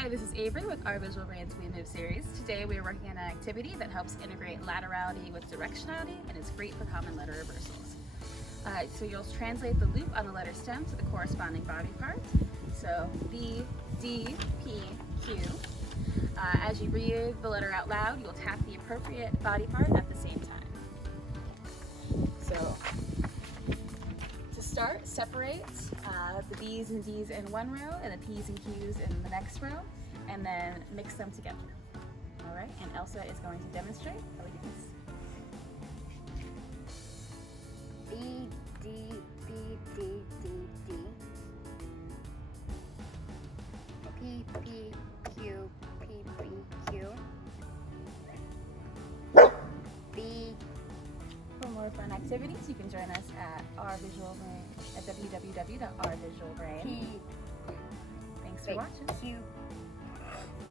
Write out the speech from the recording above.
Hi, this is Avery with our Visual Brains We Move series. Today we are working on an activity that helps integrate laterality with directionality and is great for common letter reversals. So you'll translate the loop on the letter stem to the corresponding body part. So B, D, P, Q. As you read the letter out loud, you'll tap the appropriate body part at the same time. So to start, separate the B's and D's in one row and the P's and Q's in the next row, and then mix them together. All right, and Elsa is going to demonstrate how we do this. B, D, B, D, D, D. P, P, Q, P, P, Q. B. For more fun activities, you can join us at our Visual Brain at www.ourvisualbrain. P. Thanks for watching. Q.